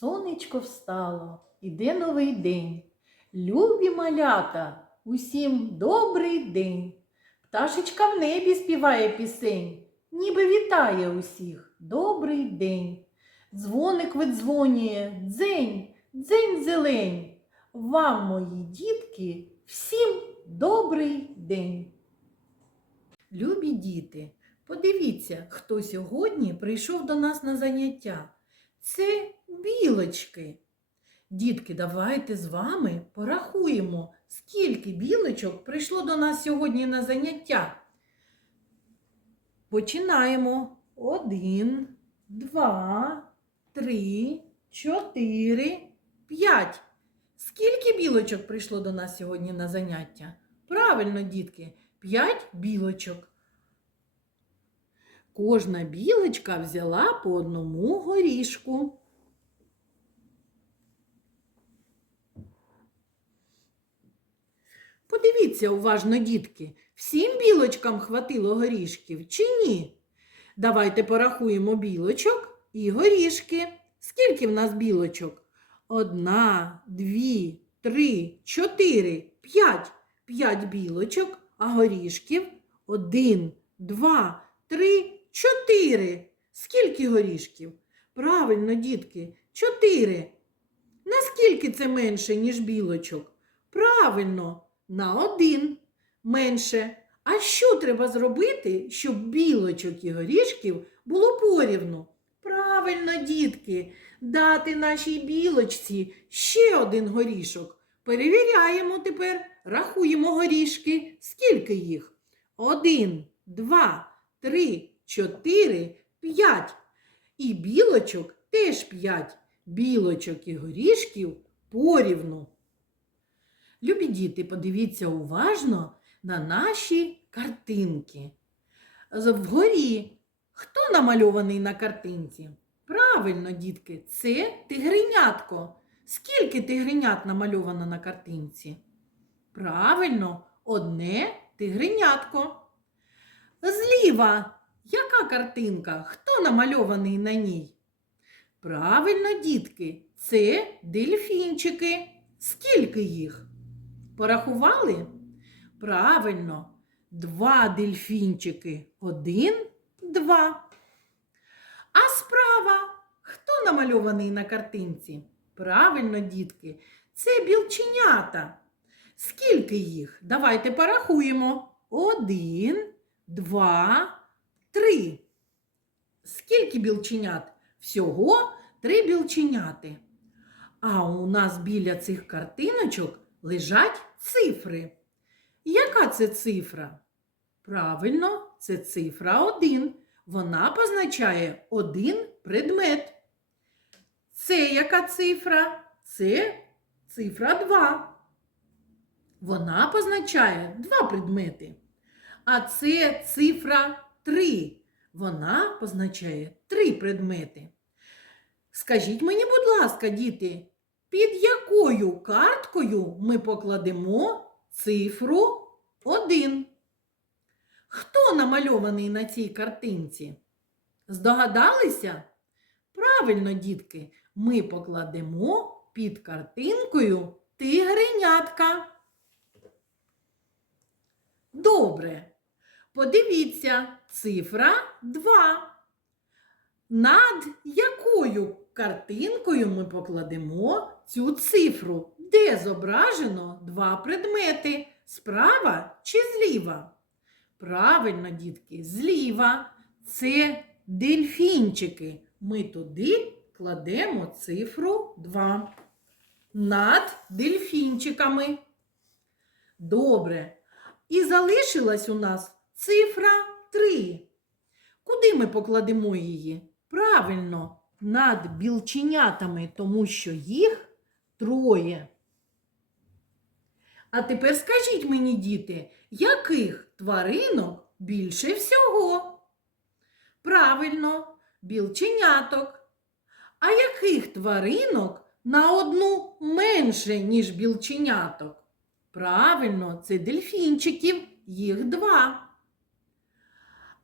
Сонечко встало, іде новий день. Любі малята, усім добрий день. Пташечка в небі співає пісень, ніби вітає усіх. Добрий день. Дзвоник видзвонює, дзень, дзень зелень. Вам, мої дітки, всім добрий день. Любі діти, подивіться, хто сьогодні прийшов до нас на заняття. Це білочки. Дітки, давайте з вами порахуємо, скільки білочок прийшло до нас сьогодні на заняття. Починаємо. Один, два, три, чотири, п'ять. Скільки білочок прийшло до нас сьогодні на заняття? Правильно, дітки, п'ять білочок. Кожна білочка взяла по одному горішку. Подивіться уважно, дітки, всім білочкам хватило горішків чи ні? Давайте порахуємо білочок і горішки. Скільки в нас білочок? Одна, дві, три, чотири, п'ять. П'ять білочок, а горішків один, два, три, чотири. Скільки горішків? Правильно, дітки, чотири. Наскільки це менше, ніж білочок? Правильно, на один менше. А що треба зробити, щоб білочок і горішків було порівну? Правильно, дітки, дати нашій білочці ще один горішок. Перевіряємо тепер, рахуємо горішки. Скільки їх? Один, два, три, чотири, п'ять. І білочок теж п'ять. Білочок і горішків порівну. Любі діти, подивіться уважно на наші картинки. Вгорі хто намальований на картинці? Правильно, дітки, це тигренятко. Скільки тигренят намальовано на картинці? Правильно, одне тигренятко. Зліва яка картинка? Хто намальований на ній? Правильно, дітки, це дельфінчики. Скільки їх? Порахували? Правильно, два дельфінчики. Один, два. А справа хто намальований на картинці? Правильно, дітки, це білченята. Скільки їх? Давайте порахуємо. Один, два, три. Скільки білченят? Всього три білченяти. А у нас біля цих картиночок лежать цифри. Яка це цифра? Правильно, це цифра 1. Вона позначає один предмет. Це яка цифра? Це цифра 2. Вона позначає два предмети. А це цифра 3. Вона позначає три предмети. Скажіть мені, будь ласка, діти, під якою карткою ми покладемо цифру 1? Хто намальований на цій картинці? Здогадалися? Правильно, дітки, ми покладемо під картинкою тигренятка. Добре. Подивіться, цифра 2. Над якою картинкою ми покладемо цю цифру? Де зображено два предмети? Справа чи зліва? Правильно, дітки, зліва. Це дельфінчики. Ми туди кладемо цифру 2. Над дельфінчиками. Добре. І залишилась у нас цифра 3. Куди ми покладемо її? Правильно, над білченятами, тому що їх троє. А тепер скажіть мені, діти, яких тваринок більше всього? Правильно, білченяток. А яких тваринок на одну менше, ніж білченяток? Правильно, це дельфінчиків, їх два.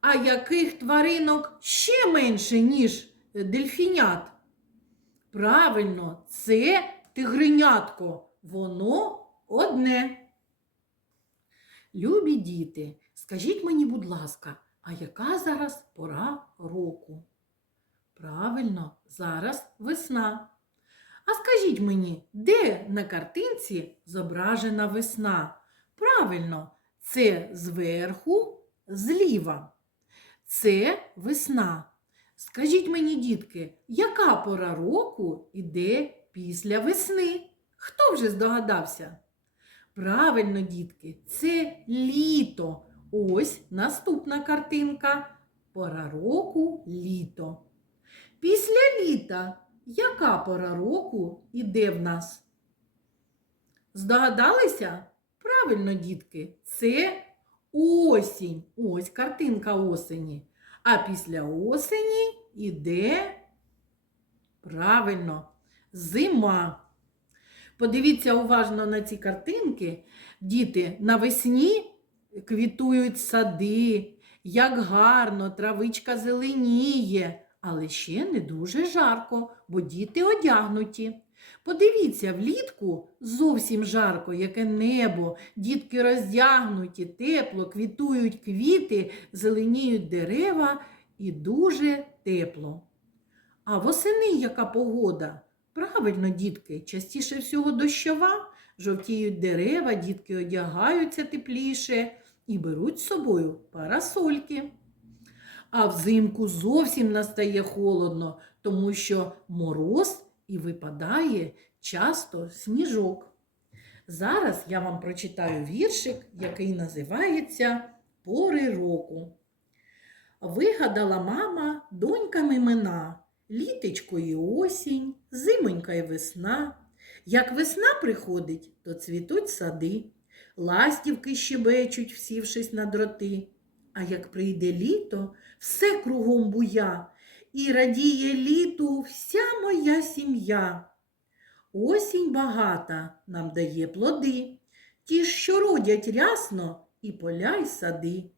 А яких тваринок ще менше, ніж дельфінят? Правильно, це тигренятко. Воно одне. Любі діти, скажіть мені, будь ласка, а яка зараз пора року? Правильно, зараз весна. А скажіть мені, де на картинці зображена весна? Правильно, це зверху, зліва. Це весна. Скажіть мені, дітки, яка пора року іде після весни? Хто вже здогадався? Правильно, дітки, це літо. Ось наступна картинка. Пора року літо. Після літа яка пора року іде в нас? Здогадалися? Правильно, дітки, це осінь. Ось картинка осені. А після осені іде правильно зима. Подивіться уважно на ці картинки. Діти, навесні квітують сади, як гарно, травичка зеленіє, але ще не дуже жарко, бо діти одягнуті. Подивіться, влітку зовсім жарко, яке небо, дітки роздягнуті, тепло, квітують квіти, зеленіють дерева і дуже тепло. А восени яка погода? Правильно, дітки, частіше всього дощова, жовтіють дерева, дітки одягаються тепліше і беруть з собою парасольки. А взимку зовсім настає холодно, тому що мороз і випадає часто сніжок. Зараз я вам прочитаю віршик, який називається Пори року. Вигадала мама донькам імена, літечко і осінь, зимонька і весна. Як весна приходить, то цвітуть сади, ластівки щебечуть, всівшись на дроти. А як прийде літо, все кругом буя, і радіє літу вся моя сім'я. Осінь багата нам дає плоди, ті, що родять рясно і поля й сади.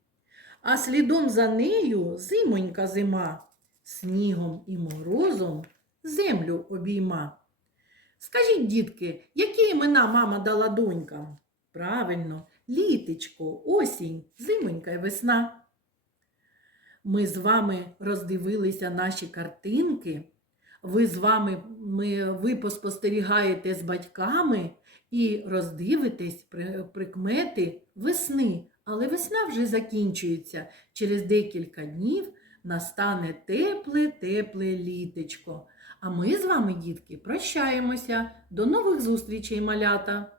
А слідом за нею зимонька зима, снігом і морозом землю обійма. Скажіть, дітки, які імена мама дала донькам? Правильно, літечко, осінь, зимонька й весна. Ми з вами роздивилися наші картинки. Ви з вами ми, ви поспостерігаєте з батьками і роздивитесь прикмети весни. Але весна вже закінчується. Через декілька днів настане тепле, тепле літечко. А ми з вами, дітки, прощаємося. До нових зустрічей, малята!